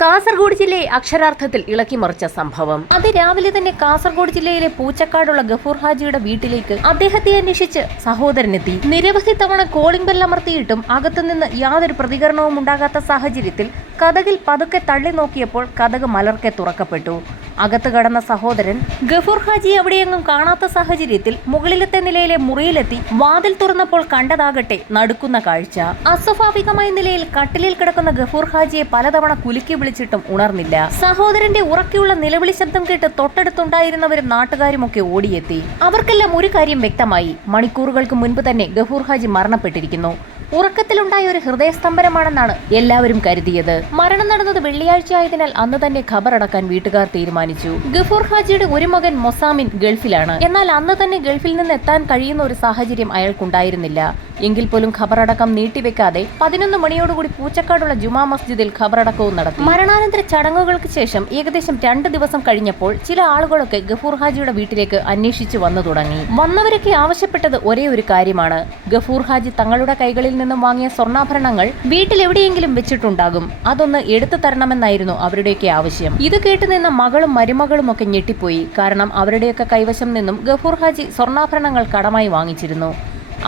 കാസർഗോഡ് ജില്ലയെ അക്ഷരാർത്ഥത്തിൽ ഇളക്കിമറിച്ച സംഭവം. അത് രാവിലെ തന്നെ കാസർഗോഡ് ജില്ലയിലെ പൂച്ചക്കാടുള്ള ഗഫൂർ ഹാജിയുടെ വീട്ടിലേക്ക് അദ്ദേഹത്തെ അന്വേഷിച്ച് സഹോദരനെത്തി. നിരവധി തവണ കോളിംഗ് ബെൽ അമർത്തിയിട്ടും അകത്തുനിന്ന് യാതൊരു പ്രതികരണവും ഉണ്ടാകാത്ത സാഹചര്യത്തിൽ കതകിൽ പതുക്കെ തള്ളി നോക്കിയപ്പോൾ കതക് മലർക്കെ തുറക്കപ്പെട്ടു. അകത്ത് കടന്ന സഹോദരൻ ഗഫൂർ ഹാജി എവിടെയെങ്ങും കാണാത്ത സാഹചര്യത്തിൽ മുകളിലത്തെ നിലയിലെ മുറിയിലെത്തി വാതിൽ തുറന്നപ്പോൾ കണ്ടതാകട്ടെ നടുക്കുന്ന കാഴ്ച. അസ്വാഭാവികമായ നിലയിൽ കട്ടിലിൽ കിടക്കുന്ന ഗഫൂർ ഹാജിയെ പലതവണ കുലുക്കി വിളിച്ചിട്ടും ഉണർന്നില്ല. സഹോദരന്റെ ഉറക്കെയുള്ള നിലവിളി ശബ്ദം കേട്ട് തൊട്ടടുത്തുണ്ടായിരുന്നവരും നാട്ടുകാരുമൊക്കെ ഓടിയെത്തി. അവർക്കെല്ലാം ഒരു കാര്യം വ്യക്തമായി: മണിക്കൂറുകൾക്ക് മുൻപ് തന്നെ ഗഫൂർ ഹാജി മരണപ്പെട്ടിരിക്കുന്നു. ഉറക്കത്തിലുണ്ടായ ഒരു ഹൃദയസ്തംഭനമാണെന്നാണ് എല്ലാവരും കരുതിയത്. മരണം നടന്നത് വെള്ളിയാഴ്ച ആയതിനാൽ അന്ന് തന്നെ ഖബറടക്കാൻ വീട്ടുകാർ തീരുമാനിച്ചു. ഗഫൂർ ഹാജിയുടെ ഒരു മകൻ മൊസാമിൻ ഗൾഫിലാണ്. എന്നാൽ അന്ന് തന്നെ ഗൾഫിൽ നിന്ന് എത്താൻ കഴിയുന്ന ഒരു സാഹചര്യം അയാൾക്കുണ്ടായിരുന്നില്ല. എങ്കിൽ പോലും ഖബറടക്കം നീട്ടിവെക്കാതെ 11 മണിയോടുകൂടി പൂച്ചക്കാടുള്ള ജുമാ മസ്ജിദിൽ ഖബറടക്കവും നടത്തി. മരണാനന്തര ചടങ്ങുകൾക്ക് ശേഷം ഏകദേശം 2 ദിവസം കഴിഞ്ഞപ്പോൾ ചില ആളുകളൊക്കെ ഗഫൂർ ഹാജിയുടെ വീട്ടിലേക്ക് അന്വേഷിച്ചു വന്നു തുടങ്ങി. വന്നവരൊക്കെ ആവശ്യപ്പെട്ടത് ഒരേ ഒരു കാര്യമാണ്: ഗഫൂർ ഹാജി തങ്ങളുടെ കൈകളിൽ നിന്നും വാങ്ങിയ സ്വർണ്ണാഭരണങ്ങൾ വീട്ടിൽ എവിടെയെങ്കിലും വെച്ചിട്ടുണ്ടാകും, അതൊന്ന് എടുത്തു തരണമെന്നായിരുന്നു അവരുടെയൊക്കെ ആവശ്യം. ഇത് കേട്ടുനിന്ന മകളും മരുമകളും ഒക്കെ ഞെട്ടിപ്പോയി. കാരണം അവരുടെയൊക്കെ കൈവശം നിന്നും ഗഫൂർ ഹാജി സ്വർണ്ണാഭരണങ്ങൾ കടമായി വാങ്ങിച്ചിരുന്നു.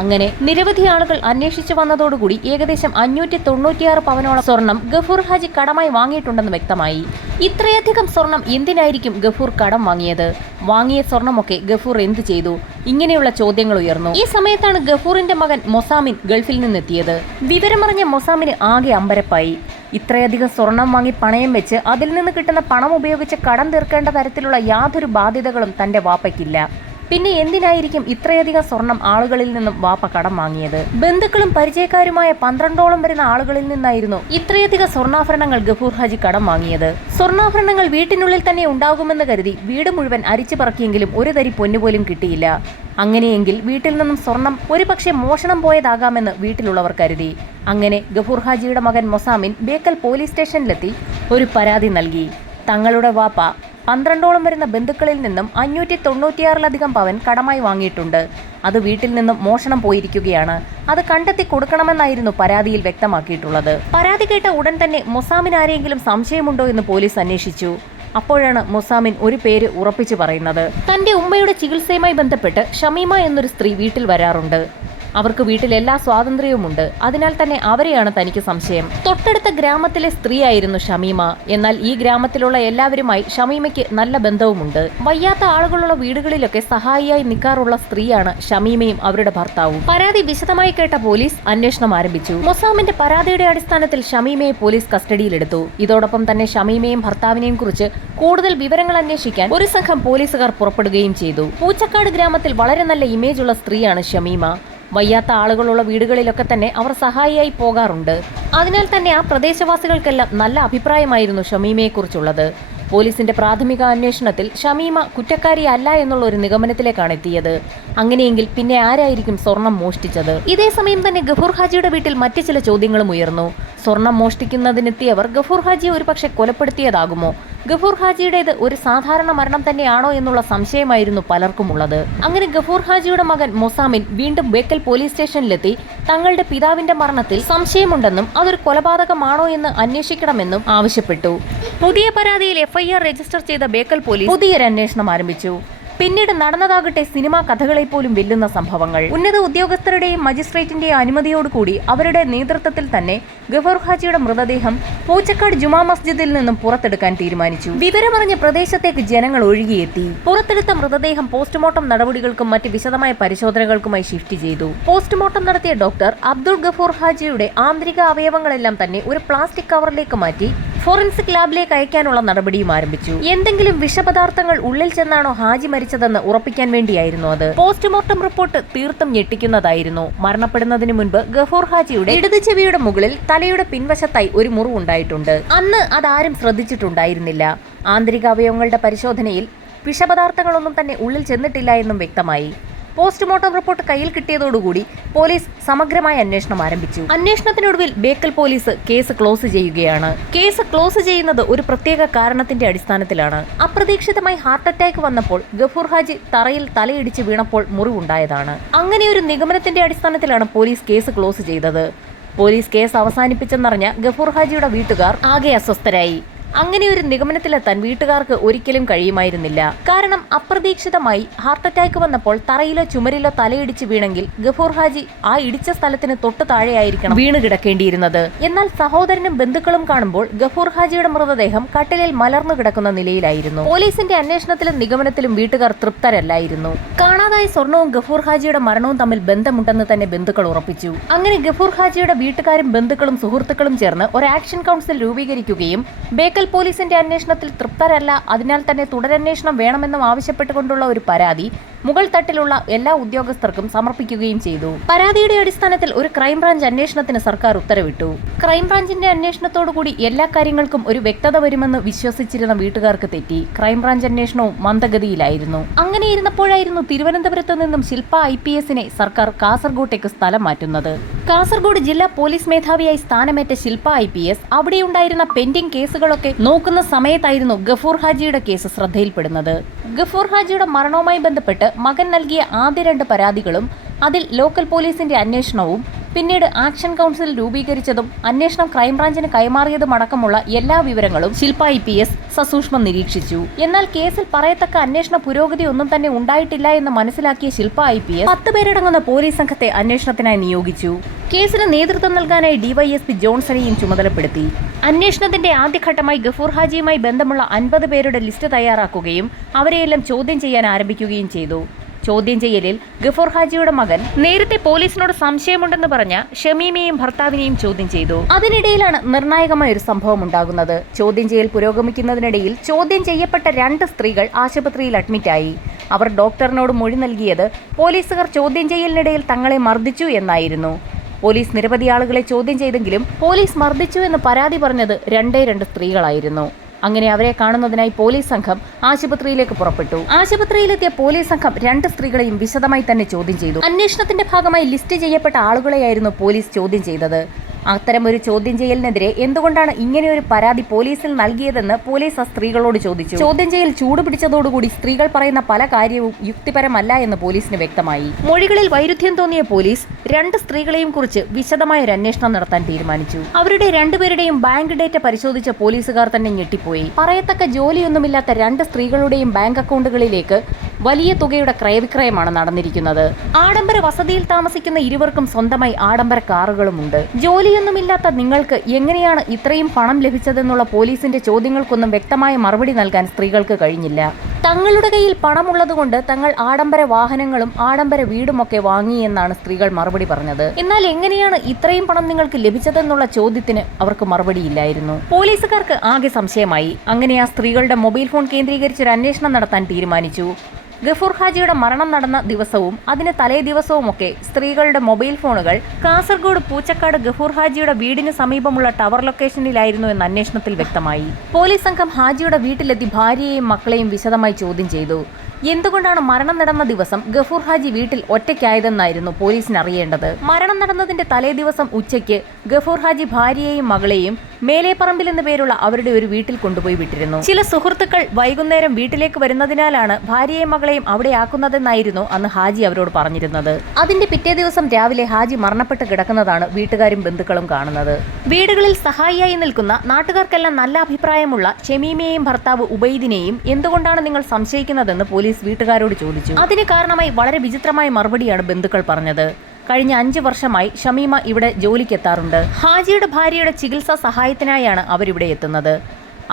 അങ്ങനെ നിരവധി ആളുകൾ അന്വേഷിച്ചു വന്നതോടുകൂടി ഏകദേശം 596 പവനോളം സ്വർണം ഗഫൂർ ഹാജി കടമായി വാങ്ങിയിട്ടുണ്ടെന്ന് വ്യക്തമായി. ഇത്രയധികം സ്വർണം എന്തിനായിരിക്കും ഗഫൂർ കടം വാങ്ങിയത്? വാങ്ങിയ സ്വർണമൊക്കെ ഗഫൂർ എന്ത് ചെയ്തു? ഇങ്ങനെയുള്ള ചോദ്യങ്ങൾ ഉയർന്നു. ഈ സമയത്താണ് ഗഫൂറിന്റെ മകൻ മൊസാമിൻ ഗൾഫിൽ നിന്നെത്തിയത്. വിവരമറിഞ്ഞ മൊസാമിന് ആകെ അമ്പരപ്പായി. ഇത്രയധികം സ്വർണം വാങ്ങി പണയം വെച്ച് അതിൽ നിന്ന് കിട്ടുന്ന പണം ഉപയോഗിച്ച് കടം തീർക്കേണ്ട തരത്തിലുള്ള യാതൊരു ബാധ്യതകളും തന്റെ വാപ്പയ്ക്കില്ല. പിന്നെ എന്തിനായിരിക്കും ഇത്രയധികം സ്വർണം ആളുകളിൽ നിന്നും വാപ്പ കടം വാങ്ങിയത്? ബന്ധുക്കളും പരിചയക്കാരുമായ 12ഓളം വരുന്ന ആളുകളിൽ നിന്നായിരുന്നു ഇത്രയധികം സ്വർണ്ണാഭരണങ്ങൾ ഗഫൂർ ഹാജി കടം വാങ്ങിയത്. സ്വർണ്ണാഭരണങ്ങൾ വീട്ടിനുള്ളിൽ തന്നെ ഉണ്ടാകുമെന്ന് കരുതി വീട് മുഴുവൻ അരിച്ചു പറക്കിയെങ്കിലും ഒരു തരി പൊന്നുപോലും കിട്ടിയില്ല. അങ്ങനെയെങ്കിൽ വീട്ടിൽ നിന്നും സ്വർണം ഒരുപക്ഷെ മോഷണം പോയതാകാമെന്ന് വീട്ടിലുള്ളവർ കരുതി. അങ്ങനെ ഗഫൂർ ഹാജിയുടെ മകൻ മൊസാമിൻ ബേക്കൽ പോലീസ് സ്റ്റേഷനിലെത്തി ഒരു പരാതി നൽകി. തങ്ങളുടെ വാപ്പ 12ഓളം വരുന്ന ബന്ധുക്കളിൽ നിന്നും 596ലധികം പവൻ കടമായി വാങ്ങിയിട്ടുണ്ട്. അത് വീട്ടിൽ നിന്നും മോഷണം പോയിരിക്കുകയാണ്. അത് കണ്ടെത്തി കൊടുക്കണമെന്നായിരുന്നു പരാതിയിൽ വ്യക്തമാക്കിയിട്ടുള്ളത്. പരാതി കേട്ട ഉടൻ തന്നെ മൊസാമിന് ആരെങ്കിലും സംശയമുണ്ടോ എന്ന് പോലീസ് അന്വേഷിച്ചു. അപ്പോഴാണ് മൊസാമിൻ ഒരു പേര് ഉറപ്പിച്ചു പറയുന്നത്. തന്റെ ഉമ്മയുടെ ചികിത്സയുമായി ബന്ധപ്പെട്ട് ഷമീമ എന്നൊരു സ്ത്രീ വീട്ടിൽ വരാറുണ്ട്. അവർക്ക് വീട്ടിൽ എല്ലാ സ്വാതന്ത്ര്യവുമുണ്ട്. അതിനാൽ തന്നെ അവരെയാണ് തനിക്ക് സംശയം. തൊട്ടടുത്ത ഗ്രാമത്തിലെ സ്ത്രീയായിരുന്നു ഷമീമ. എന്നാൽ ഈ ഗ്രാമത്തിലുള്ള എല്ലാവരുമായി ഷമീമയ്ക്ക് നല്ല ബന്ധവുമുണ്ട്. വയ്യാത്ത ആളുകളുള്ള വീടുകളിലൊക്കെ സഹായിയായി നിൽക്കാറുള്ള സ്ത്രീയാണ് ഷമീമയും അവരുടെ ഭർത്താവും. പരാതി വിശദമായി കേട്ട പോലീസ് അന്വേഷണം ആരംഭിച്ചു. മൊസാമിന്റെ പരാതിയുടെ അടിസ്ഥാനത്തിൽ ഷമീമയെ പോലീസ് കസ്റ്റഡിയിലെടുത്തു. ഇതോടൊപ്പം തന്നെ ഷമീമയും ഭർത്താവിനെയും കുറിച്ച് കൂടുതൽ വിവരങ്ങൾ അന്വേഷിക്കാൻ ഒരു സംഘം പോലീസുകാർ പുറപ്പെടുകയും ചെയ്തു. പൂച്ചക്കാട് ഗ്രാമത്തിൽ വളരെ നല്ല ഇമേജുള്ള സ്ത്രീയാണ് ഷമീമ. വയ്യാത്ത ആളുകളുള്ള വീടുകളിലൊക്കെ തന്നെ അവർ സഹായിയായി പോകാറുണ്ട്. അതിനാൽ തന്നെ ആ പ്രദേശവാസികൾക്കെല്ലാം നല്ല അഭിപ്രായമായിരുന്നു ഷമീമയെക്കുറിച്ചുള്ളത്. പോലീസിന്റെ പ്രാഥമിക അന്വേഷണത്തിൽ ഷമീമ കുറ്റക്കാരിയല്ല എന്നുള്ള ഒരു നിഗമനത്തിലേക്കാണ് എത്തിയത്. അങ്ങനെയെങ്കിൽ പിന്നെ ആരായിരിക്കും സ്വർണം മോഷ്ടിച്ചത്? ഇതേസമയം തന്നെ ഗഫൂർ ഹാജിയുടെ വീട്ടിൽ മറ്റു ചില ചോദ്യങ്ങളും ഉയർന്നു. സ്വർണം മോഷ്ടിക്കുന്നതിനെത്തിയവർ ഗഫൂർ ഹാജിയെ ഒരുപക്ഷെ കൊലപ്പെടുത്തിയതാകുമോ? ഗഫൂർ ഹാജിയുടേത് ഒരു സാധാരണ മരണം തന്നെയാണോ എന്നുള്ള സംശയമായിരുന്നു പലർക്കുമുള്ളത്. അങ്ങനെ ഗഫൂർ ഹാജിയുടെ മകൻ മൊസാമിൻ വീണ്ടും ബേക്കൽ പോലീസ് സ്റ്റേഷനിലെത്തി തങ്ങളുടെ പിതാവിന്റെ മരണത്തിൽ സംശയമുണ്ടെന്നും അതൊരു കൊലപാതകമാണോ എന്ന് അന്വേഷിക്കണമെന്നും ആവശ്യപ്പെട്ടു. പുതിയ പരാതിയിൽ FIR രജിസ്റ്റർ ചെയ്ത ബേക്കൽ പോലീസ് പുതിയൊരു അന്വേഷണം ആരംഭിച്ചു. പിന്നീട് നടന്നതാകട്ടെ സിനിമാ കഥകളെ പോലും വെല്ലുന്ന സംഭവങ്ങൾ. ഉന്നത ഉദ്യോഗസ്ഥരുടെയും മജിസ്ട്രേറ്റിന്റെയും അനുമതിയോടുകൂടി അവരുടെ നേതൃത്വത്തിൽ തന്നെ ഗഫൂർ ഹാജിയുടെ മൃതദേഹം പൂച്ചക്കാട് ജുമാ മസ്ജിദിൽ നിന്നും പുറത്തെടുക്കാൻ തീരുമാനിച്ചു. വിവരമറിഞ്ഞ പ്രദേശത്തേക്ക് ജനങ്ങൾ ഒഴുകിയെത്തി. പുറത്തെടുത്ത മൃതദേഹം പോസ്റ്റ്മോർട്ടം നടപടികൾക്കും മറ്റ് വിശദമായ പരിശോധനകൾക്കുമായി ഷിഫ്റ്റ് ചെയ്തു. പോസ്റ്റ്മോർട്ടം നടത്തിയ ഡോക്ടർ അബ്ദുൾ ഗഫൂർ ഹാജിയുടെ ആന്തരിക അവയവങ്ങളെല്ലാം തന്നെ ഒരു പ്ലാസ്റ്റിക് കവറിലേക്ക് മാറ്റി ഫോറൻസിക് ലാബിലേക്ക് അയക്കാനുള്ള നടപടിയും ആരംഭിച്ചു. എന്തെങ്കിലും വിഷപദാർത്ഥങ്ങൾ ഉള്ളിൽ ചെന്നാണോ ഹാജി മരിച്ചതെന്ന് ഉറപ്പിക്കാൻ വേണ്ടിയായിരുന്നു അത്. പോസ്റ്റ്മോർട്ടം റിപ്പോർട്ട് തീർത്തും ഞെട്ടിക്കുന്നതായിരുന്നു. മരണപ്പെടുന്നതിന് മുൻപ് ഗഫൂർ ഹാജിയുടെ ഇടത് ചെവിയുടെ മുകളിൽ തലയുടെ പിൻവശത്തായി ഒരു മുറിവുണ്ടായിട്ടുണ്ട്. അന്ന് അതാരും ശ്രദ്ധിച്ചിട്ടുണ്ടായിരുന്നില്ല. ആന്തരിക അവയവങ്ങളുടെ പരിശോധനയിൽ വിഷപദാർത്ഥങ്ങളൊന്നും തന്നെ ഉള്ളിൽ ചെന്നിട്ടില്ല എന്നും വ്യക്തമായി. പോസ്റ്റ്മോർട്ടം റിപ്പോർട്ട് കയ്യിൽ കിട്ടിയതോടുകൂടി പോലീസ് സമഗ്രമായ അന്വേഷണം ആരംഭിച്ചു. അന്വേഷണത്തിനൊടുവിൽ ബേക്കൽ പോലീസ് കേസ് ക്ലോസ് ചെയ്യുകയാണ്. കേസ് ക്ലോസ് ചെയ്യുന്നത് ഒരു പ്രത്യേക കാരണത്തിന്റെ അടിസ്ഥാനത്തിലാണ്. അപ്രതീക്ഷിതമായി ഹാർട്ട് അറ്റാക്ക് വന്നപ്പോൾ ഗഫൂർ ഹാജി തറയിൽ തലയിടിച്ച് വീണപ്പോൾ മുറിവുണ്ടായതാണ്. അങ്ങനെ ഒരു നിഗമനത്തിന്റെ അടിസ്ഥാനത്തിലാണ് പോലീസ് കേസ് ക്ലോസ് ചെയ്തത്. പോലീസ് കേസ് അവസാനിപ്പിച്ചെന്നറിഞ്ഞ ഗഫൂർ ഹാജിയുടെ വീട്ടുകാർ ആകെ അസ്വസ്ഥരായി. അങ്ങനെ ഒരു നിഗമനത്തിലെത്താൻ വീട്ടുകാർക്ക് ഒരിക്കലും കഴിയുമായിരുന്നില്ല. കാരണം അപ്രതീക്ഷിതമായി ഹാർട്ട് അറ്റാക്ക് വന്നപ്പോൾ തറയിലോ ചുമരിലോ തലയിടിച്ച് വീണെങ്കിൽ ഗഫൂർ ഹാജി ആ ഇടിച്ച സ്ഥലത്തിന് തൊട്ട് താഴെയായിരിക്കണം വീണ് കിടക്കേണ്ടിയിരുന്നത്. എന്നാൽ സഹോദരനും ബന്ധുക്കളും കാണുമ്പോൾ ഗഫൂർ ഹാജിയുടെ മൃതദേഹം കട്ടിലിൽ മലർന്നു കിടക്കുന്ന നിലയിലായിരുന്നു. പോലീസിന്റെ അന്വേഷണത്തിലും നിഗമനത്തിലും വീട്ടുകാർ തൃപ്തരല്ലായിരുന്നു. കാണാതായ സ്വർണവും ഗഫൂർ ഹാജിയുടെ മരണവും തമ്മിൽ ബന്ധമുണ്ടെന്ന് തന്നെ ബന്ധുക്കൾ ഉറപ്പിച്ചു. അങ്ങനെ ഗഫൂർ ഹാജിയുടെ വീട്ടുകാരും ബന്ധുക്കളും സുഹൃത്തുക്കളും ചേർന്ന് ഒരു ആക്ഷൻ കൗൺസിൽ രൂപീകരിക്കുകയും ബേക്കൽ പോലീസിന്റെ അന്വേഷണത്തിൽ തൃപ്തരല്ല, അതിനാൽ തന്നെ തുടരന്വേഷണം വേണമെന്നും ആവശ്യപ്പെട്ടുകൊണ്ടുള്ള ഒരു പരാതി മുകൾ തട്ടിലുള്ള എല്ലാ ഉദ്യോഗസ്ഥർക്കും സമർപ്പിക്കുകയും ചെയ്തു. പരാതിയുടെ അടിസ്ഥാനത്തിൽ ഒരു ക്രൈംബ്രാഞ്ച് അന്വേഷണത്തിന് സർക്കാർ ഉത്തരവിട്ടു. ക്രൈംബ്രാഞ്ചിന്റെ അന്വേഷണത്തോടുകൂടി എല്ലാ കാര്യങ്ങൾക്കും ഒരു വ്യക്തത വരുമെന്ന് വിശ്വസിച്ചിരുന്ന വീട്ടുകാർക്ക് തെറ്റി. ക്രൈംബ്രാഞ്ച് അന്വേഷണവും മന്ദഗതിയിലായിരുന്നു. അങ്ങനെയിരുന്നപ്പോഴായിരുന്നു തിരുവനന്തപുരത്ത് നിന്നും ശില്പ IPSനെ സർക്കാർ കാസർഗോട്ടേക്ക് സ്ഥലം മാറ്റുന്നത്. കാസർഗോഡ് ജില്ലാ പോലീസ് മേധാവിയായി സ്ഥാനമേറ്റ ശില്പ IPS അവിടെയുണ്ടായിരുന്ന പെൻഡിംഗ് കേസുകളൊക്കെ നോക്കുന്ന സമയത്തായിരുന്നു ഗഫൂർ ഹാജിയുടെ കേസ് ശ്രദ്ധയിൽപ്പെടുന്നത്. ഗഫൂർ ഹാജിയുടെ മരണവുമായി ബന്ധപ്പെട്ട് മകൻ നൽകിയ ആദ്യ 2 പരാതികളും അതിൽ ലോക്കൽ പോലീസിന്റെ അന്വേഷണവും പിന്നീട് ആക്ഷൻ കൗൺസിൽ രൂപീകരിച്ചതും അന്വേഷണം ക്രൈംബ്രാഞ്ചിന് കൈമാറിയതുമടക്കമുള്ള എല്ലാ വിവരങ്ങളും ശില്പ IPS സസൂക്ഷ്മം നിരീക്ഷിച്ചു. എന്നാൽ കേസിൽ പറയത്തക്ക അന്വേഷണ പുരോഗതി ഒന്നും തന്നെ ഉണ്ടായിട്ടില്ല എന്ന് മനസ്സിലാക്കിയ ശില്പ IPS 10 പേരടങ്ങുന്ന പോലീസ് സംഘത്തെ അന്വേഷണത്തിനായി നിയോഗിച്ചു. കേസിന് നേതൃത്വം നൽകാനായി DYSP ജോൺസണെയും ചുമതലപ്പെടുത്തി. അന്വേഷണത്തിന്റെ ആദ്യഘട്ടമായി ഗഫൂർ ഹാജിയുമായി ബന്ധമുള്ള 50 പേരുടെ ലിസ്റ്റ് തയ്യാറാക്കുകയും അവരെയെല്ലാം ചോദ്യം ചെയ്യാൻ ആരംഭിക്കുകയും ചെയ്തു. ചോദ്യം ചെയ്യലിൽ ഗഫൂർ ഹാജിയുടെ മകൻ നേരത്തെ പോലീസിനോട് സംശയമുണ്ടെന്ന് പറഞ്ഞ ഷമീമയെയും ഭർത്താവിനെയും ചോദ്യം ചെയ്തു. അതിനിടയിലാണ് നിർണായകമായ ഒരു സംഭവം ഉണ്ടാകുന്നത്. ചോദ്യം ചെയ്യൽ പുരോഗമിക്കുന്നതിനിടയിൽ ചോദ്യം ചെയ്യപ്പെട്ട 2 സ്ത്രീകൾ ആശുപത്രിയിൽ അഡ്മിറ്റായി. അവർ ഡോക്ടറിനോട് മൊഴി നൽകിയത് പോലീസുകാർ ചോദ്യം ചെയ്യലിനിടയിൽ തങ്ങളെ മർദ്ദിച്ചു എന്നായിരുന്നു. പോലീസ് നിരവധി ആളുകളെ ചോദ്യം ചെയ്തെങ്കിലും പോലീസ് മർദ്ദിച്ചു എന്ന് പരാതി പറഞ്ഞത് 2 സ്ത്രീകളായിരുന്നു. അങ്ങനെ അവരെ കാണുന്നതിനായി പോലീസ് സംഘം ആശുപത്രിയിലേക്ക് പുറപ്പെട്ടു. ആശുപത്രിയിലെത്തിയ പോലീസ് സംഘം 2 സ്ത്രീകളെയും വിശദമായി തന്നെ ചോദ്യം ചെയ്തു. അന്വേഷണത്തിന്റെ ഭാഗമായി ലിസ്റ്റ് ചെയ്യപ്പെട്ട ആളുകളെയായിരുന്നു പോലീസ് ചോദ്യം ചെയ്തത്. അത്തരമൊരു ചോദ്യം ചെയ്യലിനെതിരെ എന്തുകൊണ്ടാണ് ഇങ്ങനെയൊരു പരാതി പോലീസിൽ നൽകിയതെന്ന് പോലീസ് ആ സ്ത്രീകളോട് ചോദിച്ചു. ചോദ്യം ചെയ്യൽ ചൂടുപിടിച്ചതോടുകൂടി സ്ത്രീകൾ പറയുന്ന പല കാര്യവും യുക്തിപരമല്ല എന്ന് പോലീസിന് വ്യക്തമായി. മൊഴികളിൽ വൈരുദ്ധ്യം തോന്നിയ പോലീസ് 2 സ്ത്രീകളെയും കുറിച്ച് വിശദമായ ഒരു അന്വേഷണം നടത്താൻ തീരുമാനിച്ചു. അവരുടെ 2 പേരുടെയും ബാങ്ക് ഡേറ്റ പരിശോധിച്ച പോലീസുകാർ തന്നെ ഞെട്ടിപ്പോയി. പറയത്തക്ക ജോലിയൊന്നുമില്ലാത്ത 2 സ്ത്രീകളുടെയും ബാങ്ക് അക്കൗണ്ടുകളിലേക്ക് വലിയ തുകയുടെ ക്രയവിക്രയമാണ് നടന്നിരിക്കുന്നത്. ആഡംബര വസതിയിൽ താമസിക്കുന്ന ഇരുവർക്കും സ്വന്തമായി ആഡംബര കാറുകളുമുണ്ട്. ജോലിയൊന്നുമില്ലാത്ത നിങ്ങൾക്ക് എങ്ങനെയാണ് ഇത്രയും പണം ലഭിച്ചതെന്നുള്ള പോലീസിന്റെ ചോദ്യങ്ങൾക്കൊന്നും വ്യക്തമായ മറുപടി നൽകാൻ സ്ത്രീകൾക്ക് കഴിഞ്ഞില്ല. തങ്ങളുടെ കയ്യിൽ പണമുള്ളതുകൊണ്ട് തങ്ങൾ ആഡംബര വാഹനങ്ങളും ആഡംബര വീടുമൊക്കെ വാങ്ങിയെന്നാണ് സ്ത്രീകൾ മറുപടി പറഞ്ഞത്. എന്നാൽ എങ്ങനെയാണ് ഇത്രയും പണം നിങ്ങൾക്ക് ലഭിച്ചതെന്നുള്ള ചോദ്യത്തിന് അവർക്ക് മറുപടിയില്ലായിരുന്നു. പോലീസുകാർക്ക് ആകെ സംശയമായി. അങ്ങനെ ആ സ്ത്രീകളുടെ മൊബൈൽ ഫോൺ കേന്ദ്രീകരിച്ച് ഒരു അന്വേഷണം നടത്താൻ തീരുമാനിച്ചു. ഗഫൂർ ഹാജിയുടെ മരണം നടന്ന ദിവസവും അതിന് തലേ ദിവസവുമൊക്കെ സ്ത്രീകളുടെ മൊബൈൽ ഫോണുകൾ കാസർഗോഡ് പൂച്ചക്കാട് ഗഫൂർ ഹാജിയുടെ വീടിന് സമീപമുള്ള ടവർ ലൊക്കേഷനിലായിരുന്നു എന്ന് അന്വേഷണത്തിൽ വ്യക്തമായി. പോലീസ് സംഘം ഹാജിയുടെ വീട്ടിലെത്തി ഭാര്യയെയും മക്കളെയും വിശദമായി ചോദ്യം ചെയ്തു. എന്തുകൊണ്ടാണ് മരണം നടന്ന ദിവസം ഗഫൂർ ഹാജി വീട്ടിൽ ഒറ്റയ്ക്കായതെന്നായിരുന്നു പോലീസിന് അറിയേണ്ടത്. മരണം നടന്നതിന്റെ തലേ ദിവസം ഉച്ചയ്ക്ക് ഗഫൂർ ഹാജി ഭാര്യയെയും മകളെയും മേലേപ്പറമ്പിൽ എന്ന പേരുള്ള അവരുടെ ഒരു വീട്ടിൽ കൊണ്ടുപോയി വിട്ടിരുന്നു. ചില സുഹൃത്തുക്കൾ വൈകുന്നേരം വീട്ടിലേക്ക് വരുന്നതിനാലാണ് ഭാര്യയെയും മകളെയും അവിടെ ആക്കുന്നതെന്നായിരുന്നു അന്ന് ഹാജി അവരോട് പറഞ്ഞിരുന്നത്. അതിന്റെ പിറ്റേ ദിവസം രാവിലെ ഹാജി മരണപ്പെട്ട് കിടക്കുന്നതാണ് വീട്ടുകാരും ബന്ധുക്കളും കാണുന്നത്. വീടുകളിൽ സഹായിയായി നിൽക്കുന്ന നാട്ടുകാർക്കെല്ലാം നല്ല അഭിപ്രായമുള്ള ഷമീമയെയും ഭർത്താവ് ഉബൈദിനെയും എന്തുകൊണ്ടാണ് നിങ്ങൾ സംശയിക്കുന്നതെന്ന് പോലീസ് വീട്ടുകാരോട് ചോദിച്ചു. അതിന് കാരണമായി വളരെ വിചിത്രമായ മറുപടിയാണ് ബന്ധുക്കൾ പറഞ്ഞത്. കഴിഞ്ഞ 5 വർഷമായി ഷമീമ ഇവിടെ ജോലിക്കെത്താറുണ്ട്. ഹാജിയുടെ ഭാര്യയുടെ ചികിത്സാ സഹായത്തിനായാണ് അവരിവിടെ എത്തുന്നത്.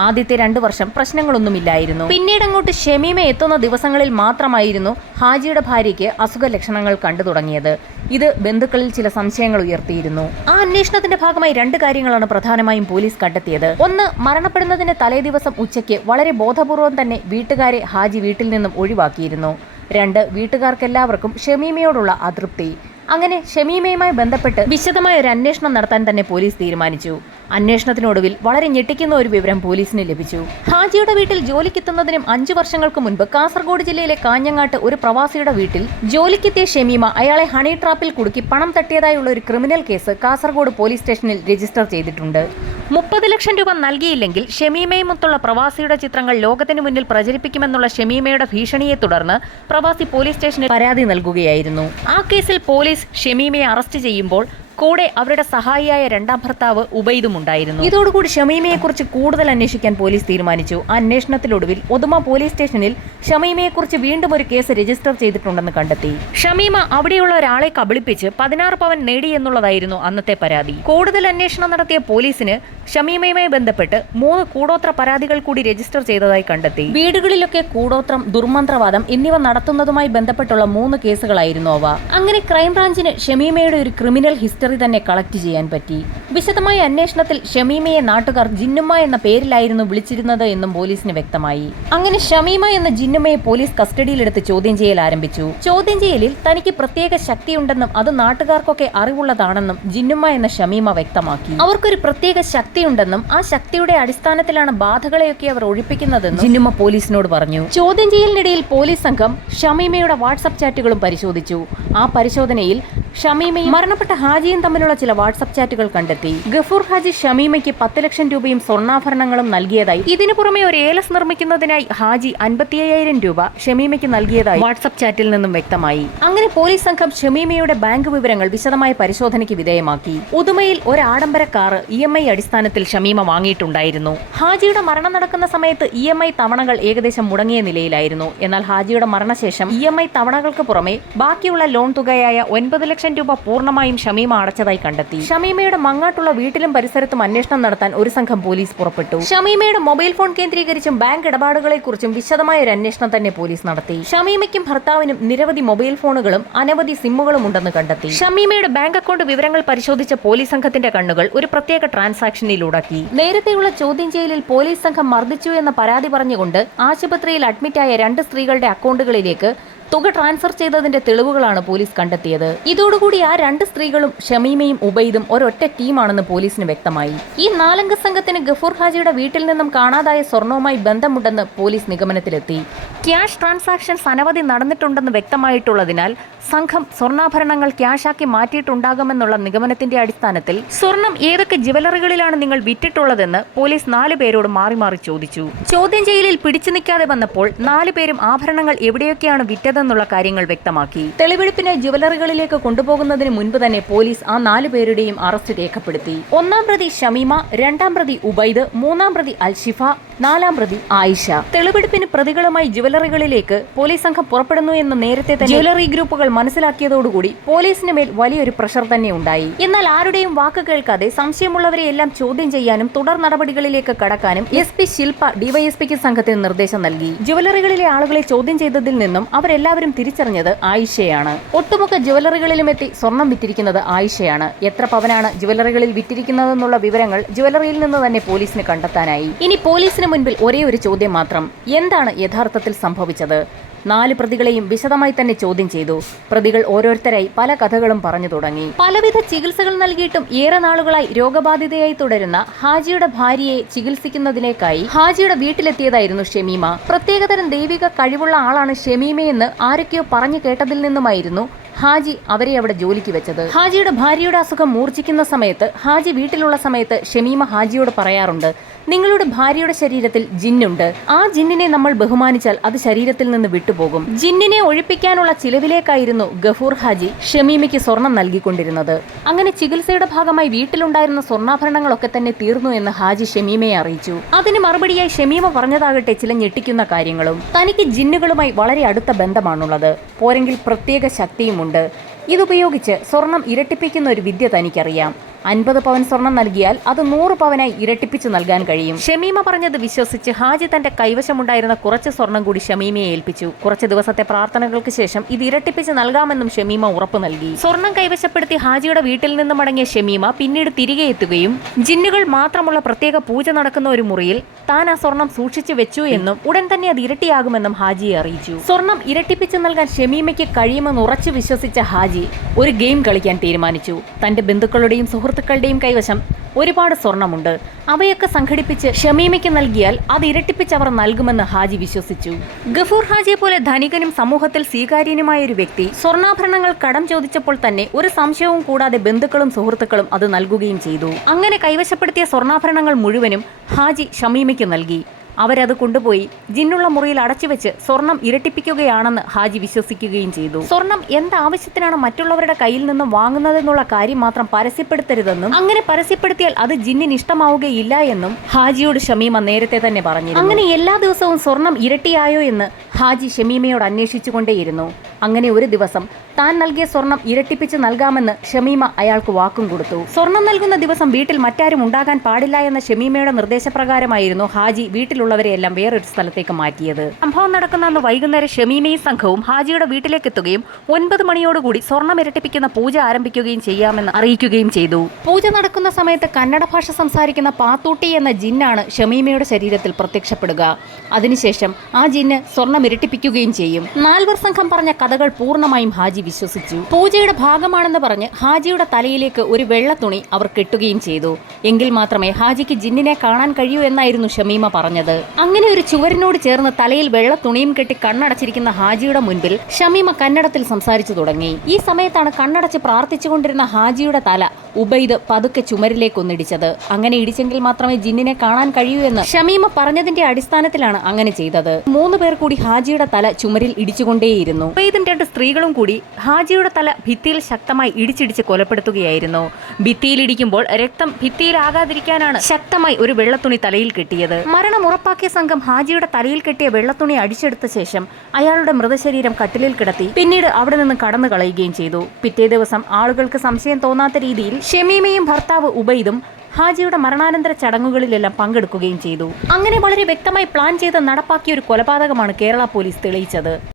ആദ്യത്തെ 2 വർഷം പ്രശ്നങ്ങളൊന്നുമില്ലായിരുന്നു. പിന്നീട് അങ്ങോട്ട് ഷമീമ എത്തുന്ന ദിവസങ്ങളിൽ മാത്രമായിരുന്നു ഹാജിയുടെ ഭാര്യയ്ക്ക് അസുഖ ലക്ഷണങ്ങൾ കണ്ടു തുടങ്ങിയത്. ഇത് ബന്ധുക്കളിൽ ചില സംശയങ്ങൾ ഉയർത്തിയിരുന്നു. ആ അന്വേഷണത്തിന്റെ ഭാഗമായി 2 കാര്യങ്ങളാണ് പ്രധാനമായും പോലീസ് കണ്ടെത്തിയത്. ഒന്ന്, മരണപ്പെടുന്നതിന്റെ തലേ ദിവസം ഉച്ചയ്ക്ക് വളരെ ബോധപൂർവം തന്നെ വീട്ടുകാരെ ഹാജി വീട്ടിൽ നിന്നും ഒഴിവാക്കിയിരുന്നു. 2, വീട്ടുകാർക്കെല്ലാവർക്കും ഷമീമയോടുള്ള അതൃപ്തി. അങ്ങനെ ഷമീമയുമായി ബന്ധപ്പെട്ട് വിശദമായ ഒരു അന്വേഷണം നടത്താൻ തന്നെ പോലീസ് തീരുമാനിച്ചു. അന്വേഷണത്തിനൊടുവിൽ വളരെ ഞെട്ടിക്കുന്ന ഒരു വിവരം പോലീസിന് ലഭിച്ചു. ഹാജിയുടെ വീട്ടിൽ ജോലിക്കെത്തുന്നതിനും 5 വർഷങ്ങൾക്ക് മുൻപ് കാസർഗോഡ് ജില്ലയിലെ കാഞ്ഞങ്ങാട്ട് ഒരു പ്രവാസിയുടെ വീട്ടിൽ ജോലിക്കെത്തിയ ഷമീമ അയാളെ ഹണി ട്രാപ്പിൽ കുടുക്കി പണം തട്ടിയതായുള്ള ഒരു ക്രിമിനൽ കേസ് കാസർഗോഡ് പോലീസ് സ്റ്റേഷനിൽ രജിസ്റ്റർ ചെയ്തിട്ടുണ്ട്. 30 ലക്ഷം രൂപ നൽകിയില്ലെങ്കിൽ ഷമീമയുമൊത്തുള്ള പ്രവാസിയുടെ ചിത്രങ്ങൾ ലോകത്തിന് മുന്നിൽ പ്രചരിപ്പിക്കുമെന്നുള്ള ഷമീമയുടെ ഭീഷണിയെ തുടർന്ന് പ്രവാസി പോലീസ് സ്റ്റേഷനിൽ പരാതി നൽകുകയായിരുന്നു. ആ കേസിൽ പോലീസ് ഷമീമയെ അറസ്റ്റ് ചെയ്യുമ്പോൾ കൂടെ അവരുടെ സഹായിയായ രണ്ടാം ഭർത്താവ് ഉബൈദും ഉണ്ടായിരുന്നു. ഇതോടുകൂടി ഷമീമയെക്കുറിച്ച് കൂടുതൽ അന്വേഷിക്കാൻ പോലീസ് തീരുമാനിച്ചു. അന്വേഷണത്തിലൊടുവിൽ ഒതുമ പോലീസ് സ്റ്റേഷനിൽ ഷമീമയെക്കുറിച്ച് വീണ്ടും ഒരു കേസ് രജിസ്റ്റർ ചെയ്തിട്ടുണ്ടെന്ന് കണ്ടെത്തി. ഷമീമ അവിടെയുള്ള ഒരാളെ കബളിപ്പിച്ച് 16 പവൻ നേടി എന്നുള്ളതായിരുന്നു അന്നത്തെ പരാതി. കൂടുതൽ അന്വേഷണം നടത്തിയ പോലീസിന് ഷമീമയുമായി ബന്ധപ്പെട്ട് 3 കൂടോത്ര പരാതികൾ കൂടി രജിസ്റ്റർ ചെയ്തതായി കണ്ടെത്തി. വീടുകളിലൊക്കെ കൂടോത്രം, ദുർമന്ത്രവാദം എന്നിവ നടത്തുന്നതുമായി ബന്ധപ്പെട്ടുള്ള 3 കേസുകളായിരുന്നു അവ. അങ്ങനെ ക്രൈംബ്രാഞ്ചിന് ഷമീമയുടെ ഒരു ക്രിമിനൽ ഹിസ്റ്ററി തന്നെ കളക്ട് ചെയ്യാൻ പറ്റി. വിശദമായ അന്വേഷണത്തിൽ ഷമീമയെ നാട്ടുകാർ ജിന്നുമ്മ എന്ന പേരിലായിരുന്നു വിളിച്ചിരുന്നത് എന്നും പോലീസിന് വ്യക്തമായി. അങ്ങനെ ഷമീമ എന്ന ജിന്നുമ്മയെ പോലീസ് കസ്റ്റഡിയിലെടുത്ത് ചോദ്യം ചെയ്യൽ ആരംഭിച്ചു. ചോദ്യം ചെയ്യലിൽ തനിക്ക് പ്രത്യേക ശക്തിയുണ്ടെന്നും അത് നാട്ടുകാർക്കൊക്കെ അറിവുള്ളതാണെന്നും ജിന്നുമ്മ എന്ന ഷമീമ വ്യക്തമാക്കി. അവർക്കൊരു പ്രത്യേക ശക്തിയുണ്ടെന്നും ആ ശക്തിയുടെ അടിസ്ഥാനത്തിലാണ് ബാധകളെയൊക്കെ അവർ ഒഴിപ്പിക്കുന്നതെന്നും ജിന്നുമ്മ പോലീസിനോട് പറഞ്ഞു. ചോദ്യം ചെയ്യലിനിടയിൽ പോലീസ് സംഘം ഷമീമയുടെ വാട്സ്ആപ്പ് ചാറ്റുകളും പരിശോധിച്ചു. ആ പരിശോധനയിൽ ഷമീമയും മരണപ്പെട്ട ഹാജിയും തമ്മിലുള്ള ചില വാട്സ്ആപ്പ് ചാറ്റുകൾ കണ്ടെത്തി. ഗഫൂർ ഹാജി ഷമീമയ്ക്ക് 10 ലക്ഷം രൂപയും സ്വർണ്ണാഭരണങ്ങളും നൽകിയതായി, ഇതിനു പുറമെ ഒരു ഏലസ് നിർമ്മിക്കുന്നതിനായി ഹാജി 55,000 രൂപ ഷമീമയ്ക്ക് നൽകിയതായി വാട്സ്ആപ്പ് ചാറ്റിൽ നിന്നും വ്യക്തമായി. അങ്ങനെ പോലീസ് സംഘം ഷമീമയുടെ ബാങ്ക് വിവരങ്ങൾ വിശദമായ പരിശോധനയ്ക്ക് വിധേയമാക്കി. ഉദുമയിൽ ഒരു ആഡംബര കാർ EMI അടിസ്ഥാനത്തിൽ ഷമീമ വാങ്ങിയിട്ടുണ്ടായിരുന്നു. ഹാജിയുടെ മരണം നടക്കുന്ന സമയത്ത് EMI തവണകൾ ഏകദേശം മുടങ്ങിയ നിലയിലായിരുന്നു. എന്നാൽ ഹാജിയുടെ മരണശേഷം EMI തവണകൾക്ക് പുറമെ ബാക്കിയുള്ള ലോൺ തുകയായ 9 ലക്ഷം രൂപ പൂർണ്ണമായും ഷമീമ അടച്ചതായി കണ്ടെത്തി. ഷമീമയുടെ മങ്ങാട്ടുള്ള വീട്ടിലും പരിസരത്തും അന്വേഷണം നടത്താൻ ഒരു സംഘം പോലീസ് പുറപ്പെട്ടു. ഷമീമയുടെ മൊബൈൽ ഫോൺ കേന്ദ്രീകരിച്ചും ബാങ്ക് ഇടപാടുകളെക്കുറിച്ചും വിശദമായ ഒരു അന്വേഷണം തന്നെ പോലീസ് നടത്തി. ഷമീമയ്ക്കും ഭർത്താവിനും നിരവധി മൊബൈൽ ഫോണുകളും അനവധി സിമ്മുകളും ഉണ്ടെന്ന് കണ്ടെത്തി. ഷമീമയുടെ ബാങ്ക് അക്കൗണ്ട് വിവരങ്ങൾ പരിശോധിച്ച പോലീസ് സംഘത്തിന്റെ കണ്ണുകൾ ഒരു പ്രത്യേക ട്രാൻസാക്ഷനിലൂടാക്കി. നേരത്തെയുള്ള ചോദ്യം ചെയ്യലിൽ പോലീസ് സംഘം മർദ്ദിച്ചു എന്ന പരാതി പറഞ്ഞുകൊണ്ട് ആശുപത്രിയിൽ അഡ്മിറ്റായ 2 സ്ത്രീകളുടെ അക്കൗണ്ടുകളിലേക്ക് തുക ട്രാൻസ്ഫർ ചെയ്തതിന്റെ തെളിവുകളാണ് പോലീസ് കണ്ടെത്തിയത്. ഇതോടുകൂടി ആ 2 സ്ത്രീകളും ഷമീമയും ഉബൈദും ഒരൊറ്റ ടീമാണെന്ന് പോലീസിന് വ്യക്തമായി. ഈ 4 അംഗ സംഘത്തിന് ഗഫൂർ ഹാജിയുടെ വീട്ടിൽ നിന്നും കാണാതായ സ്വർണവുമായി ബന്ധമുണ്ടെന്ന് പോലീസ് നിഗമനത്തിലെത്തി. ക്യാഷ് ട്രാൻസാക്ഷൻസ് അനവധി നടന്നിട്ടുണ്ടെന്ന് വ്യക്തമായിട്ടുള്ളതിനാൽ സംഘം സ്വർണ്ണാഭരണങ്ങൾ ക്യാഷാക്കി മാറ്റിയിട്ടുണ്ടാകുമെന്നുള്ള നിഗമനത്തിന്റെ അടിസ്ഥാനത്തിൽ സ്വർണം ഏതൊക്കെ ജ്വല്ലറികളിലാണ് നിങ്ങൾ വിറ്റിട്ടുള്ളതെന്ന് പോലീസ് 4 പേരോട് മാറി മാറി ചോദിച്ചു. ചോദ്യം ചെയ്യലിൽ പിടിച്ചു നിൽക്കാതെ വന്നപ്പോൾ 4 പേരും ആഭരണങ്ങൾ എവിടെയൊക്കെയാണ് വിറ്റതെന്നുള്ള കാര്യങ്ങൾ വ്യക്തമാക്കി. തെളിവെടുപ്പിനെ ജ്വല്ലറികളിലേക്ക് കൊണ്ടുപോകുന്നതിന് മുൻപ് തന്നെ പോലീസ് ആ 4 പേരുടെയും അറസ്റ്റ് രേഖപ്പെടുത്തി. 1-ാം പ്രതി ഷമീമ, 2-ാം പ്രതി ഉബൈദ്, 3-ാം പ്രതി അൽഷിഫ, 4-ാം പ്രതി ആയിഷ. തെളിവെടുപ്പിന് പ്രതികളുമായി ജ്വല്ലറികളിലേക്ക് പോലീസ് സംഘം പുറപ്പെടുന്നു എന്ന് നേരത്തെ തന്നെ ജ്വല്ലറി ഗ്രൂപ്പുകൾ മനസ്സിലാക്കിയതോടുകൂടി പോലീസിന് മേൽ വലിയൊരു പ്രഷർ തന്നെ ഉണ്ടായി. എന്നാൽ ആരുടെയും വാക്ക് കേൾക്കാതെ സംശയമുള്ളവരെ എല്ലാം ചോദ്യം ചെയ്യാനും തുടർ നടപടികളിലേക്ക് കടക്കാനും SP ശില്പ DYSPക്ക് സംഘത്തിന് നിർദ്ദേശം നൽകി. ജ്വല്ലറികളിലെ ആളുകളെ ചോദ്യം ചെയ്തതിൽ നിന്നും അവരെല്ലാവരും തിരിച്ചറിഞ്ഞത് ആയിഷയാണ്. ഒട്ടുമുക്ക ജ്വല്ലറികളിലും എത്തി സ്വർണം വിറ്റിരിക്കുന്നത് ആയിഷയാണ്. എത്ര പവനാണ് ജ്വല്ലറികളിൽ വിറ്റിരിക്കുന്നതെന്നുള്ള വിവരങ്ങൾ ജ്വല്ലറിയിൽ നിന്ന് തന്നെ പോലീസിന് കണ്ടെത്താനായി. ഇനി പോലീസിന് മുൻപിൽ ഒരേ ഒരു ചോദ്യം മാത്രം: എന്താണ് യഥാർത്ഥത്തിൽ സംഭവിച്ചത്? 4 പ്രതികളെയും വിശദമായി തന്നെ ചോദ്യം ചെയ്തു. പ്രതികൾ ഓരോരുത്തരായി പല കഥകളും പറഞ്ഞു തുടങ്ങി. പലവിധ ചികിത്സകൾ നൽകിയിട്ടും ഏറെ നാളുകളായി രോഗബാധിതയായി തുടരുന്ന ഹാജിയുടെ ഭാര്യയെ ചികിത്സിക്കുന്നതിനേക്കായി ഹാജിയുടെ വീട്ടിലെത്തിയതായിരുന്നു ഷമീമ. പ്രത്യേകതരം ദൈവിക കഴിവുള്ള ആളാണ് ഷമീമയെന്ന് ആരൊക്കെയോ പറഞ്ഞു കേട്ടതിൽ നിന്നുമായിരുന്നു ഹാജി അവരെ അവിടെ ജോലിക്ക് വെച്ചത്. ഹാജിയുടെ ഭാര്യയുടെ അസുഖം മൂർച്ഛിക്കുന്ന സമയത്ത് ഹാജി വീട്ടിലുള്ള സമയത്ത് ഷമീമ ഹാജിയോട് പറയാറുണ്ട്, നിങ്ങളുടെ ഭാര്യയുടെ ശരീരത്തിൽ ജിന്നുണ്ട്. ആ ജിന്നിനെ നമ്മൾ ബഹുമാനിച്ചാൽ അത് ശരീരത്തിൽ നിന്ന് വിട്ടുപോകും. ജിന്നിനെ ഒഴിപ്പിക്കാനുള്ള ചിലവിലേക്കായിരുന്നു ഗഫൂർ ഹാജി ഷമീമയ്ക്ക് സ്വർണം നൽകിക്കൊണ്ടിരുന്നത്. അങ്ങനെ ചികിത്സയുടെ ഭാഗമായി വീട്ടിലുണ്ടായിരുന്ന സ്വർണ്ണാഭരണങ്ങളൊക്കെ തന്നെ തീർന്നു എന്ന് ഹാജി ഷമീമയെ അറിയിച്ചു. അതിന് മറുപടിയായി ഷമീമ പറഞ്ഞതാകട്ടെ ചില ഞെട്ടിക്കുന്ന കാര്യങ്ങളും. തനിക്ക് ജിന്നുകളുമായി വളരെ അടുത്ത ബന്ധമാണുള്ളത്, പോരെങ്കിൽ പ്രത്യേക ശക്തിയുമുണ്ട്. ഇതുപയോഗിച്ച് സ്വർണം ഇരട്ടിപ്പിക്കുന്ന ഒരു വിദ്യ തനിക്കറിയാം. 50 പവൻ സ്വർണം നൽകിയാൽ അത് 100 പവനായി ഇരട്ടിപ്പിച്ചു നൽകാൻ കഴിയും. ഷമീമ പറഞ്ഞത് വിശ്വസിച്ച് ഹാജി തന്റെ കൈവശമുണ്ടായിരുന്ന കുറച്ച് സ്വർണം കൂടി ഷമീമയെ ഏൽപ്പിച്ചു. കുറച്ച് ദിവസത്തെ പ്രാർത്ഥനകൾക്ക് ശേഷം ഇത് ഇരട്ടിപ്പിച്ച് നൽകാമെന്നും ഷമീമ ഉറപ്പു നൽകി. സ്വർണം കൈവശപ്പെടുത്തി ഹാജിയുടെ വീട്ടിൽ നിന്ന് മടങ്ങിയ ഷമീമ പിന്നീട് തിരികെ എത്തുകയും ജിന്നുകൾ മാത്രമുള്ള പ്രത്യേക പൂജ നടക്കുന്ന ഒരു മുറിയിൽ താൻ ആ സ്വർണം സൂക്ഷിച്ചു വെച്ചു എന്നും ഉടൻ തന്നെ അത് ഇരട്ടിയാകുമെന്നും ഹാജിയെ അറിയിച്ചു. സ്വർണം ഇരട്ടിപ്പിച്ചു നൽകാൻ ഷമീമയ്ക്ക് കഴിയുമെന്ന് ഉറച്ചു വിശ്വസിച്ച ഹാജി ഒരു ഗെയിം കളിക്കാൻ തീരുമാനിച്ചു. തന്റെ ബന്ധുക്കളുടെയും സുഹൃത്തുക്കളുടെയും കൈവശം ഒരുപാട് സ്വർണമുണ്ട്. അവയൊക്കെ സംഘടിപ്പിച്ച് ഷമീമയ്ക്ക് നൽകിയാൽ അത് ഇരട്ടിപ്പിച്ച് അവർ നൽകുമെന്ന് ഹാജി വിശ്വസിച്ചു. ഗഫൂർ ഹാജിയെ പോലെ ധനികനും സമൂഹത്തിൽ സ്വീകാര്യനുമായ ഒരു വ്യക്തി സ്വർണ്ണാഭരണങ്ങൾ കടം ചോദിച്ചപ്പോൾ തന്നെ ഒരു സംശയവും കൂടാതെ ബന്ധുക്കളും സുഹൃത്തുക്കളും അത് നൽകുകയും ചെയ്തു. അങ്ങനെ കൈവശപ്പെടുത്തിയ സ്വർണ്ണാഭരണങ്ങൾ മുഴുവനും ഹാജി ഷമീമയ്ക്ക് നൽകി. അവരത് കൊണ്ടുപോയി ജിന്നുള്ള മുറിയിൽ അടച്ചുവെച്ച് സ്വർണം ഇരട്ടിപ്പിക്കുകയാണെന്ന് ഹാജി വിശ്വസിക്കുകയും ചെയ്തു. സ്വർണം എന്താവശ്യത്തിനാണ് മറ്റുള്ളവരുടെ കയ്യിൽ നിന്നും വാങ്ങുന്നതെന്നുള്ള കാര്യം മാത്രം പരസ്യപ്പെടുത്തരുതെന്നും അങ്ങനെ പരസ്യപ്പെടുത്തിയാൽ അത് ജിന്നിന് ഇഷ്ടമാവുകയില്ല എന്നും ഹാജിയോട് ഷമീമ നേരത്തെ തന്നെ പറഞ്ഞിരുന്നു. അങ്ങനെ എല്ലാ ദിവസവും സ്വർണം ഇരട്ടിയായോ എന്ന് ഹാജി ഷമീമയോട് അന്വേഷിച്ചുകൊണ്ടേയിരുന്നു. അങ്ങനെ ഒരു ദിവസം താൻ നൽകിയ സ്വർണം ഇരട്ടിപ്പിച്ച് നൽകാമെന്ന് ഷമീമ അയാൾക്ക് വാക്കും കൊടുത്തു. സ്വർണം നൽകുന്ന ദിവസം വീട്ടിൽ മറ്റാരും ഉണ്ടാകാൻ പാടില്ല എന്ന ഷമീമയുടെ നിർദ്ദേശപ്രകാരമായിരുന്നു ഹാജി വീട്ടിലുള്ളവരെ എല്ലാം വേറൊരു സ്ഥലത്തേക്ക് മാറ്റിയത്. സംഭവം നടക്കുന്ന അന്ന് വൈകുന്നേരം ഷമീമയും സംഘവും ഹാജിയുടെ വീട്ടിലേക്ക് എത്തുകയും 9 മണിയോടുകൂടി സ്വർണം ഇരട്ടിപ്പിക്കുന്ന പൂജ ആരംഭിക്കുകയും ചെയ്യാമെന്ന് അറിയിക്കുകയും ചെയ്തു. പൂജ നടക്കുന്ന സമയത്ത് കന്നഡ ഭാഷ സംസാരിക്കുന്ന പാത്തൂട്ടി എന്ന ജിന്നാണ് ഷമീമയുടെ ശരീരത്തിൽ പ്രത്യക്ഷപ്പെടുക. അതിനുശേഷം ആ ജിന്ന് സ്വർണം ഇരട്ടിപ്പിക്കുകയും ചെയ്യും. 4 സംഘം പറഞ്ഞ കഥകൾ പൂർണ്ണമായും ഹാജി വിശ്വസിച്ചു. പൂജയുടെ ഭാഗമാണെന്ന് പറഞ്ഞ് ഹാജിയുടെ തലയിലേക്ക് ഒരു വെള്ള തുണി അവർ കെട്ടുകയും ചെയ്തു. എങ്കിൽ മാത്രമേ ഹാജിക്ക് ജിന്നിനെ കാണാൻ കഴിയൂ എന്നായിരുന്നു ഷമീമ പറഞ്ഞത്. അങ്ങനെ ഒരു ചുവരിനോട് ചേർന്ന് തലയിൽ വെള്ള തുണിയും കെട്ടി കണ്ണടച്ചിരിക്കുന്ന ഹാജിയുടെ മുൻപിൽ ഷമീമ കന്നഡത്തിൽ സംസാരിച്ചു തുടങ്ങി. ഈ സമയത്താണ് കണ്ണടച്ച് പ്രാർത്ഥിച്ചുകൊണ്ടിരുന്ന ഹാജിയുടെ തല ഉബൈദ് പതുക്കെ ചുമരിലേക്കൊന്നിടിച്ചത്. അങ്ങനെ ഇടിച്ചെങ്കിൽ മാത്രമേ ജിന്നിനെ കാണാൻ കഴിയൂ എന്ന് ഷമീമ പറഞ്ഞതിന്റെ അടിസ്ഥാനത്തിലാണ് അങ്ങനെ ചെയ്തത്. 3 പേർ കൂടി ഹാജിയുടെ തല ചുമരിൽ ഇടിച്ചുകൊണ്ടേയിരുന്നു. ഉബൈദും 2 സ്ത്രീകളും കൂടി ഹാജിയുടെ തല ഭിത്തിയിൽ ശക്തമായി ഇടിച്ചിടിച്ച് കൊലപ്പെടുത്തുകയായിരുന്നു. ഭിത്തിയിൽ ഇടിക്കുമ്പോൾ രക്തം ഭിത്തിയിലാകാതിരിക്കാനാണ് ശക്തമായി ഒരു വെള്ളത്തുണി തലയിൽ കെട്ടിയത്. മരണം ഉറപ്പാക്കിയ സംഘം ഹാജിയുടെ തലയിൽ കെട്ടിയ വെള്ളത്തുണി അടിച്ചെടുത്ത ശേഷം അയാളുടെ മൃതശരീരം കട്ടിലിൽ കിടത്തി പിന്നീട് അവിടെ നിന്ന് കടന്നു കളയുകയും ചെയ്തു. പിറ്റേ ദിവസം ആളുകൾക്ക് സംശയം തോന്നാത്ത രീതിയിൽ ഷമീമയും ഭർത്താവ് ഉബൈദും ഹാജിയുടെ മരണാനന്തര ചടങ്ങുകളിലെല്ലാം പങ്കെടുക്കുകയും ചെയ്തു. അങ്ങനെ വളരെ വ്യക്തമായി പ്ലാൻ ചെയ്ത് നടപ്പാക്കിയ ഒരു കൊലപാതകമാണ് കേരള പോലീസ് തെളിയിച്ചത്.